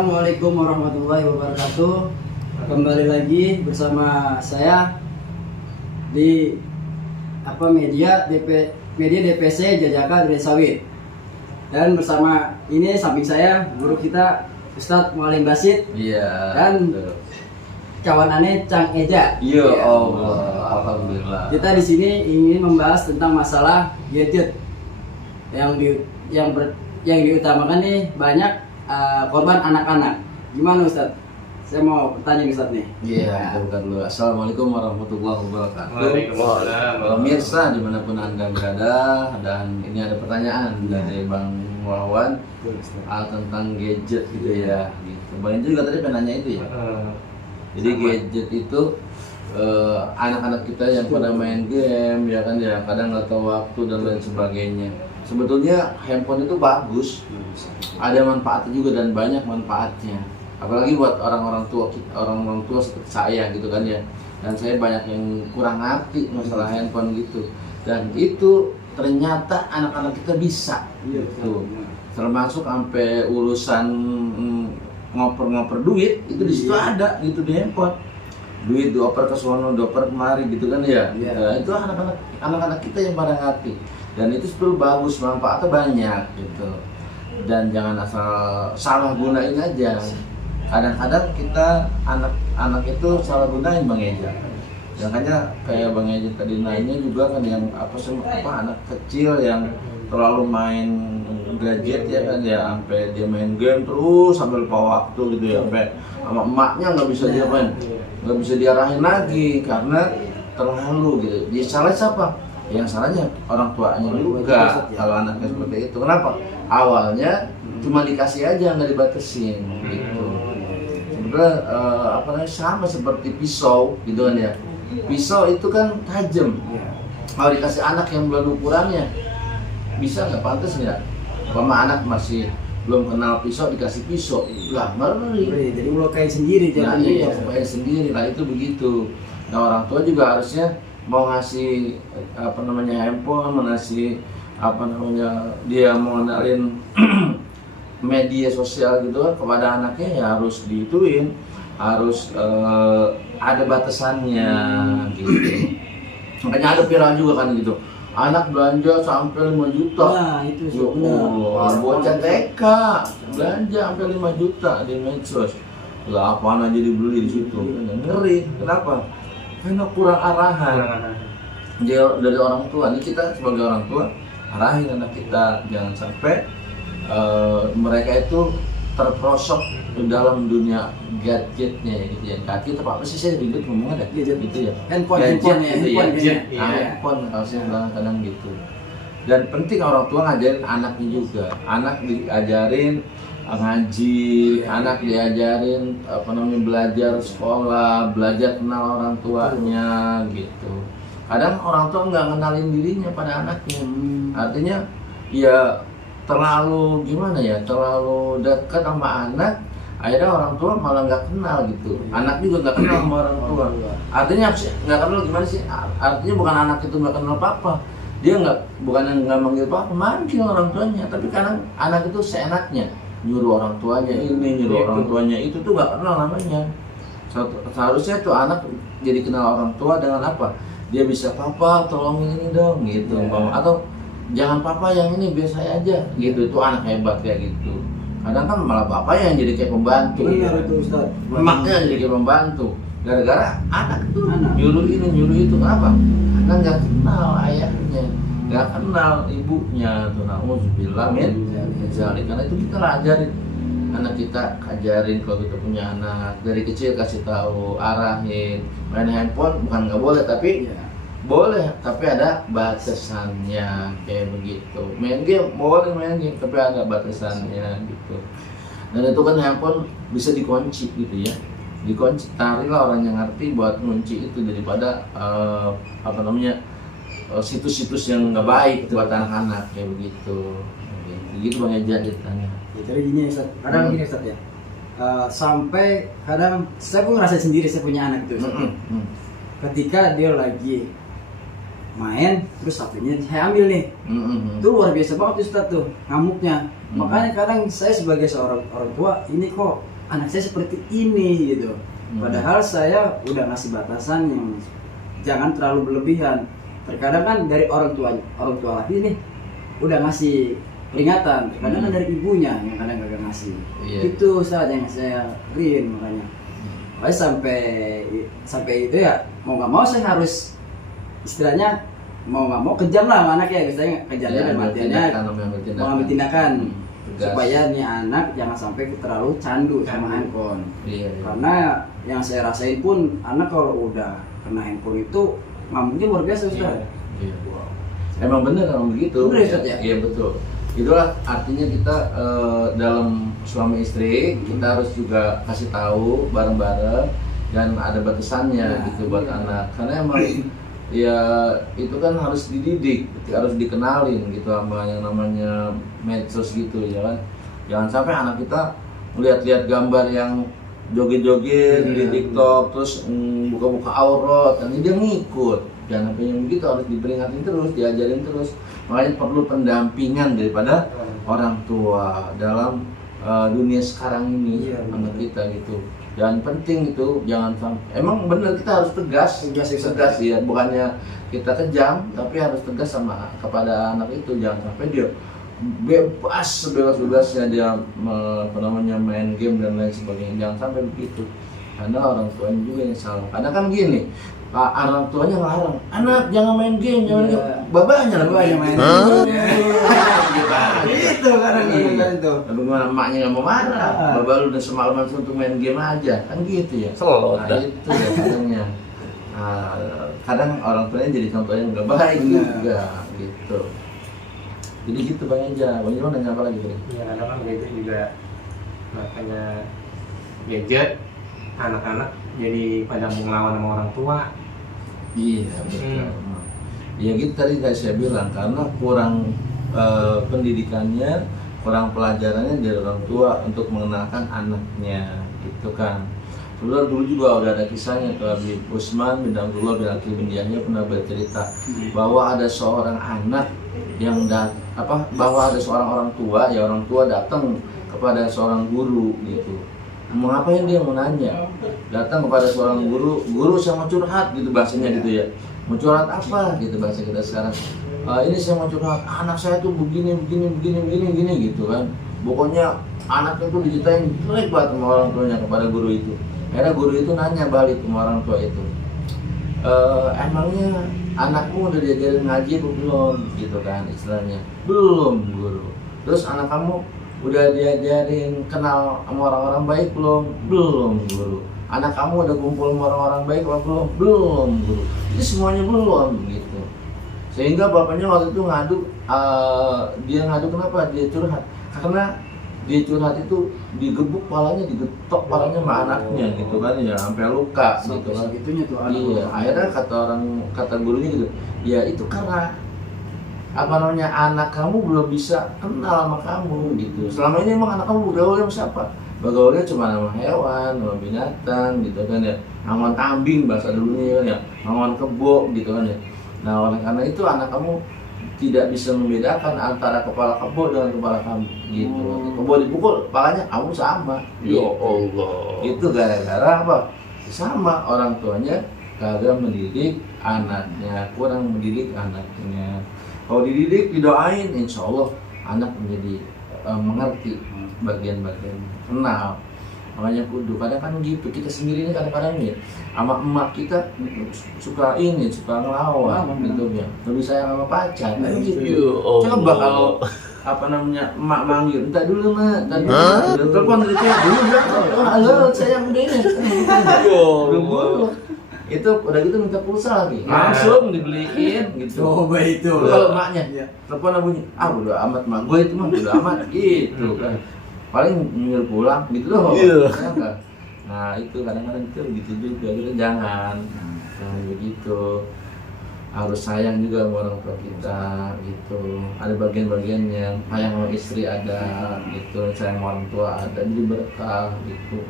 Assalamualaikum warahmatullahi wabarakatuh. Kembali lagi bersama saya di media DPC Jajaka Durian Sawit. Dan bersama ini samping saya guru kita Ustadz Mualim Basit. Iya. Dan kawan aneh Cang Eja. Ya Allah, alhamdulillah. Kita di sini ingin membahas tentang masalah gadget yang diutamakan nih banyak korban anak-anak. Gimana Ustadz? Saya mau bertanya Ustadz nih. Iya, kita buka dulu. Assalamualaikum warahmatullahi wabarakatuh. Waalaikumsalam. Pemirsa dimanapun Anda berada, dan ini ada pertanyaan dari Bang Wawan tentang gadget gitu ya. Gitu. Bang juga tadi penanya itu ya. Jadi gadget itu anak-anak kita yang pada main game ya kan ya, kadang nggak tahu waktu dan lain sebagainya. Sebetulnya handphone itu bagus, ada manfaatnya juga dan banyak manfaatnya. Apalagi buat orang-orang tua seperti saya gitu kan ya. Dan saya banyak yang kurang ngerti masalah handphone gitu. Dan itu ternyata anak-anak kita bisa gitu. Termasuk sampai urusan ngoper-ngoper duit itu di situ ada gitu di handphone. Duit dioper ke sono, dioper kemari gitu kan ya. Nah, itu anak-anak kita yang pada ngerti. Dan itu sebetulnya bagus, manfaatnya banyak gitu. Dan jangan asal salah gunain aja. Kadang-kadang kita anak itu salah gunain Bang Eja. Makanya kayak Bang Eja tadi nanya juga kan yang anak kecil yang terlalu main gadget ya kan ya, sampai dia main game terus sambil lupa waktu gitu ya, sampai sama emaknya nggak bisa dia main, nggak bisa diarahin lagi karena terlalu gitu. Dia salah siapa? Yang salahnya orang tuanya juga kalau anaknya seperti itu. Kenapa? Awalnya cuma dikasih aja, nggak dibatesin gitu. Sebenarnya sama seperti pisau gitu kan ya. Pisau itu kan tajam. Kalau dikasih anak yang belum ukurannya, bisa nggak, pantas nggak? Kalau anak masih belum kenal pisau dikasih pisau, lah ngeri. Jadi melukai sendiri Nah, jadinya. supaya sendiri lah, itu begitu. Nah, orang tua juga harusnya mau ngasih handphone, ngasih dia mau ngenalin media sosial gitu kan kepada anaknya, ya harus diituin, harus ada batasannya gitu. Makanya ada viral juga kan gitu, anak belanja sampai 5 juta. Nah, itu benar. Bocah TK belanja sampai 5 juta di medsos. Lah apaan aja dibeli di situ. Ngeri. Kenapa? Karena kurang arahan dari orang tua. Ini kita sebagai orang tua arahin anak kita, jangan sampai mereka itu terperosok ke dalam dunia gadgetnya gitu ya. Gadget apa sih, saya ribet ngomongnya gadget gitu ya. Handphone Gadget gitu ya. ya. Handphone kalau saya bilang kadang gitu. Dan penting orang tua ngajarin anaknya juga. Anak diajarin ngaji, anak diajarin belajar sekolah, belajar kenal orang tuanya gitu. Kadang orang tua nggak kenalin dirinya pada anaknya. Artinya ya terlalu terlalu dekat sama anak, akhirnya orang tua malah nggak kenal gitu. Anak juga nggak kenal sama orang tua. Artinya nggak kenal gimana sih? Artinya bukan anak itu nggak kenal papa, dia bukan nggak manggil papa, manggil orang tuanya. Tapi kadang anak itu seenaknya nyuruh orang tuanya ini, nyuruh orang tuanya itu, tuh nggak kenal namanya. Seharusnya tuh anak jadi kenal orang tua dengan apa? Dia bisa, papa tolongin ini dong gitu, atau jangan papa yang ini, biar saya aja gitu. Itu anak hebat kayak gitu. Kadang kan malah bapak yang jadi kayak pembantu. Benar itu Ustaz. Emaknya jadi kayak pembantu. Gara-gara anak itu nyuruh ini nyuruh itu. Kenapa? Karena nggak kenal ayahnya, nggak kenal ibunya. Tuh nauzubillah min dzalik. Karena itu kita ajarin anak kita, ajarin kalau kita punya anak dari kecil, kasih tahu, arahin. Main handphone bukan nggak boleh, tapi boleh, tapi ada batasannya kayak begitu. Main game boleh main game, tapi ada batasannya gitu. Dan itu kan handphone bisa dikunci gitu ya. Dikunci, carilah orang yang ngerti buat kunci itu, daripada situs-situs yang nggak baik buat anak-anak kayak begitu. Gitu Bang Eja ditanya. Ya, jadi gini Ustaz. Kadang gini Ustaz ya. Sampai kadang saya pun ngerasa sendiri, saya punya anak itu Ustaz. Ketika dia lagi main, terus HP-nya saya ambil nih. Itu luar biasa banget Ustaz tuh ngamuknya. Makanya kadang saya sebagai seorang orang tua, ini kok anak saya seperti ini gitu. Padahal saya udah ngasih batasan yang jangan terlalu berlebihan. Terkadang kan dari orang tua laki nih udah ngasih peringatan, kadang kan dari ibunya yang kadang gak ngasih. Itu saat yang saya rin makanya. Makanya sampai itu ya mau nggak mau saya harus istilahnya mau nggak mau kejam lah sama anak ya, misalnya kejamnya dan matiannya mau ambil tindakan supaya nih anak jangan sampai terlalu candu sama handphone. Karena yang saya rasain pun anak kalau udah kena handphone itu ngamuknya luar biasa Ustaz. Emang bener kalau begitu. Bener Ustaz ya? Iya betul. Itulah artinya kita dalam suami istri kita harus juga kasih tahu bareng-bareng dan ada batasannya gitu buat anak. Karena emang ya itu kan harus dididik, harus dikenalin gitu sama yang namanya medsos gitu ya kan. Jangan sampai anak kita melihat-lihat gambar yang joget-joget di TikTok terus buka-buka aurat, nanti dia ngikut. Jangan sampai yang begitu, harus diperingatin terus, diajarin terus. Makanya perlu pendampingan daripada orang tua dalam dunia sekarang ini anak kita gitu. Dan penting itu jangan sampai, emang benar kita harus tegas ya, bukannya kita kejam tapi harus tegas sama kepada anak itu. Jangan sampai dia bebas-bebasnya dia main game dan lain sebagainya. Jangan sampai begitu, karena orang tuanya juga yang salah. Karena kan gini, orang tuanya larang, anak jangan main game, jangan babanya main game. Itu kadang gitu. Bagaimana emaknya nggak mau marah, babak lu udah semalaman untuk main game aja, kan gitu ya. Selot. Nah, itu ya kadangnya. Kadang orang tuanya jadi contoh yang nggak baik juga, gitu. Jadi gitu Bang Eja. Bang Eja mau nanya apa lagi Bang? Ya kadang kan gadget juga, makanya gadget anak-anak jadi pada mau ngelawan sama orang tua. Iya betul. Ya gitu tadi kayak saya bilang, karena kurang pendidikannya, kurang pelajarannya dari orang tua untuk mengenalkan anaknya, gitu kan. Sebenarnya dulu juga udah ada kisahnya tuh, Habib Utsman bin Abdullah bin Aqil bin Yahya pernah bercerita bahwa ada seorang anak yang bahwa ada seorang orang tua datang kepada seorang guru gitu. Mau ngapain dia, mau nanya, datang kepada seorang guru saya mau curhat gitu bahasanya gitu ya. Mau curhat apa gitu bahasa kita sekarang. Ini saya mau curhat, anak saya tuh begini gitu kan. Pokoknya anaknya tuh diceritain jelek banget sama orang tuanya kepada guru itu. Akhirnya guru itu nanya balik sama orang tua itu, emangnya anakmu udah diajarin ngaji atau belum gitu kan istilahnya. Belum guru. Terus anak kamu udah diajarin kenal sama orang-orang baik belum? Belum guru. Anak kamu udah kumpul sama orang-orang baik apa belum? Belum guru. Jadi semuanya belum gitu. Sehingga bapaknya waktu itu dia ngadu kenapa? Dia curhat. Karena dia curhat itu digebuk palanya, digetok palanya sama anaknya gitu kan ya, sampai luka gitu kan. Iya, akhirnya kata gurunya gitu. Ya itu karena anak kamu belum bisa kenal sama kamu gitu. Selama ini emang anak kamu bergaul sama siapa? Bergaulnya cuma sama hewan, sama binatang gitu kan ya. Ngawan kambing bahasa dulunya kan ya, ngawan kebo gitu kan ya. Nah oleh karena itu anak kamu tidak bisa membedakan antara kepala kebo dengan kepala kamu gitu. Kebo dipukul, kepalanya kamu sama. Ya Allah. Itu gara-gara apa? Sama orang tuanya kagak mendidik anaknya, kurang mendidik anaknya. Kalau dididik, didoain, insya Allah anak menjadi mengerti bagian-bagian kenal. Makanya kudu, kadang kan gitu, kita sendiri ini kadang-kadang ya sama emak kita suka ngelawan gitu ya, lebih sayang sama pacar gitu. Coba kalau emak manggil, entar dulu mak, telepon dari saya dulu bilang, halo sayang udah ini dulu. Itu udah gitu minta pulsa lagi, langsung dibeliin gitu. Coba itu. Kalau emaknya telepon bunyi, udah amat mak gue itu mah udah amat gitu kan. Paling nyuruh pulang gitu loh. Nah itu kadang-kadang itu gitu juga, kita jangan begitu. Harus sayang juga sama orang tua kita gitu. Ada bagian-bagian yang sayang sama istri ada gitu, sayang sama orang tua ada, jadi berkah gitu.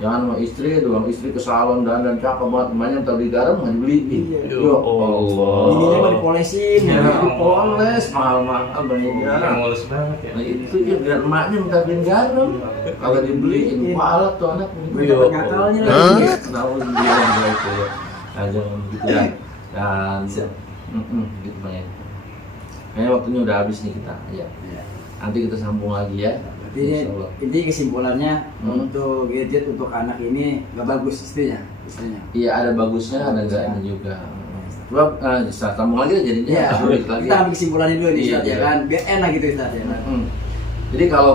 Jangan sama istri, doang istri ke salon dan cakep banget, namanya minta beli garam nggak dibeliin. Iya. Ya Allah. Ininya mah dipolesin. Ya, dipoles mahal-mahal banyak Yang garam. mulus banget ya. Nah itu ya biar emaknya minta beliin garam, kalau dibeliin kualat tuh anak. Gue dapat ngakalnya lagi. Kenapa bilang itu ya? Nah, jangan gitu ya. Dan gitu banyak. Kayaknya waktunya udah habis nih kita. Ya. Iya. Nanti kita sambung lagi ya. Berarti ini kesimpulannya untuk gadget untuk anak ini nggak bagus istilahnya. Iya ada bagusnya, ada enggaknya juga. Coba sambung lagi ya jadinya. Iya. Lagi. Kita ambil kesimpulannya dulu nih, Iya, Ustaz, ya iya. kan. Biar enak gitu Ustaz ya. Kan? Jadi kalau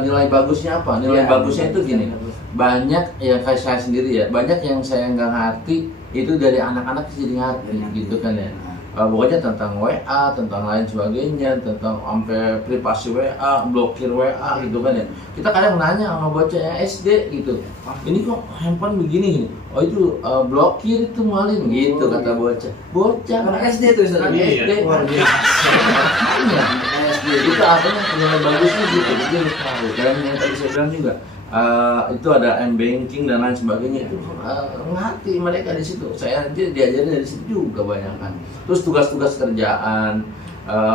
nilai bagusnya apa? Nilai Iya, bagusnya itu gini. bagus. Banyak yang kayak saya sendiri ya. Banyak yang saya nggak ngerti itu dari anak-anak jadi ngerti gitu kan ya. Pokoknya tentang WA, tentang lain sebagainya, tentang sampai privasi WA, blokir WA gitu kan ya. Kita kadang nanya sama bocah yang SD gitu, ini kok handphone begini gini? Oh itu blokir itu malin gitu kata bocah. Bocah Anak SD tuh Ustaz. Anak Iya. SD. Luar biasa. Makanya itu artinya nilai bagusnya gitu. Jadi tahu. Dan yang tadi saya bilang juga itu ada m-banking dan lain sebagainya itu ngerti mereka di situ. Saya aja diajarin dari situ juga banyak kan. Terus tugas-tugas kerjaan,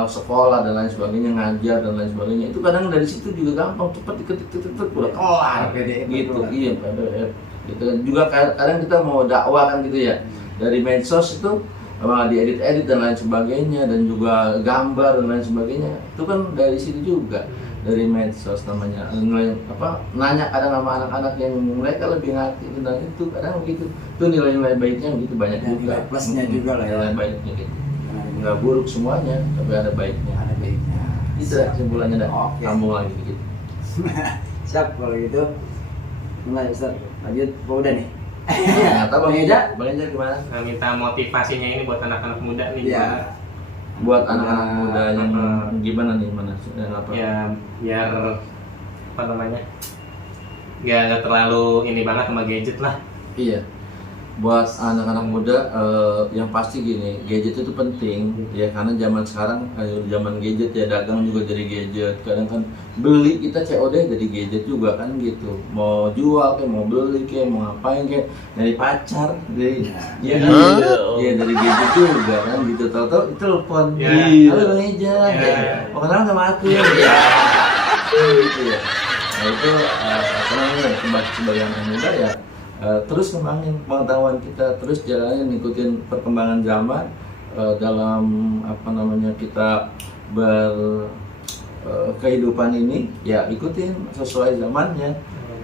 sekolah dan lain sebagainya, ngajar dan lain sebagainya itu kadang dari situ juga gampang, cepet diketik udah kelar PDF gitu. keluar. Iya PDF gitu. Juga kadang kita mau dakwah kan gitu ya, dari medsos itu diedit-edit dan lain sebagainya, dan juga gambar dan lain sebagainya itu kan dari situ juga, dari medsos namanya. Nanya kadang sama anak-anak yang mereka lebih ngerti tentang itu, kadang begitu. Itu nilai-nilai baiknya gitu banyak Dan juga. nilai plusnya juga lah ya. Nilai baiknya gitu. Nggak buruk semuanya, tapi ada baiknya. Ada baiknya. Itu lah kesimpulannya, dah. Oke. Sambung lagi gitu. Siap kalau gitu. Mulai Ustaz. Lanjut. Oh, udah nih. Nggak tahu Bang Eja? Bang Eja gimana? Nah, minta motivasinya ini buat anak-anak muda nih. Iya. Buat anak-anak muda yang gimana nih, mana? Yang apa? Ya biar apa namanya? Nggak terlalu ini banget sama gadget lah. Iya. Buat anak-anak muda yang pasti gini, gadget itu penting ya, karena zaman sekarang zaman gadget ya, dagang juga jadi gadget. Kadang kan beli kita COD jadi gadget juga kan gitu. Mau jual kayak, mau beli kayak, mau ngapain kayak, dari pacar, dari ya kan? Iya dari gadget juga kan gitu. Tahu-tahu telepon. Iya. Halo Bang Eja. Iya. Mau kenalan sama aku ya. Gitu ya. Nah itu apa namanya, sebagai anak muda ya, terus kembangin pengetahuan kita, terus jalanin ngikutin perkembangan zaman dalam apa namanya kita kehidupan ini ya, ikutin sesuai zamannya.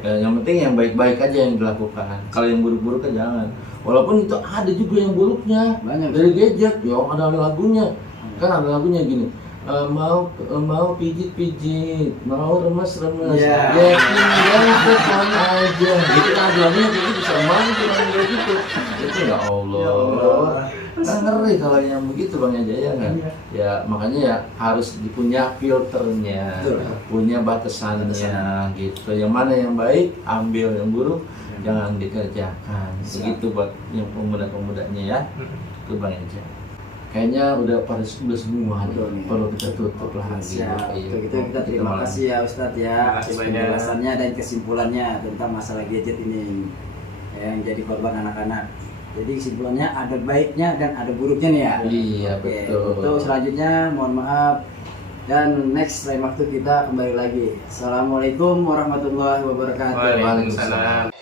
Yang penting yang baik-baik aja yang dilakukan. Kalau yang buruk-buruk kan jangan. Walaupun itu ada juga yang buruknya. Banyak. Dari gadget, ya ada lagunya. Kan ada lagunya gini. Mau pijit-pijit, mau remes-remes, Iya. ya tinggal tekan aja. Gitu kan lagunya gitu, bisa main kayak gitu. Itu ya Allah. Kan ngeri kalau yang begitu Bang Eja ya kan. Ya makanya ya harus punya filternya, Betul. punya batasannya gitu. Yang mana yang baik ambil, yang buruk jangan dikerjakan. Begitu buat yang pemuda-pemudanya ya. Itu Bang Eja. Kayaknya udah semua nih. Betul nih. Perlu kita tutup lah. Siap. Iya. Untuk itu kita terima kasih ya Ustadz ya Terima atas kasih banyak. penjelasannya dan kesimpulannya tentang masalah gadget ini yang jadi korban anak-anak. Jadi kesimpulannya ada baiknya dan ada buruknya nih ya. Iya Oke, betul. untuk selanjutnya mohon maaf dan next lain waktu kita kembali lagi. Assalamualaikum warahmatullahi wabarakatuh. Waalaikumsalam.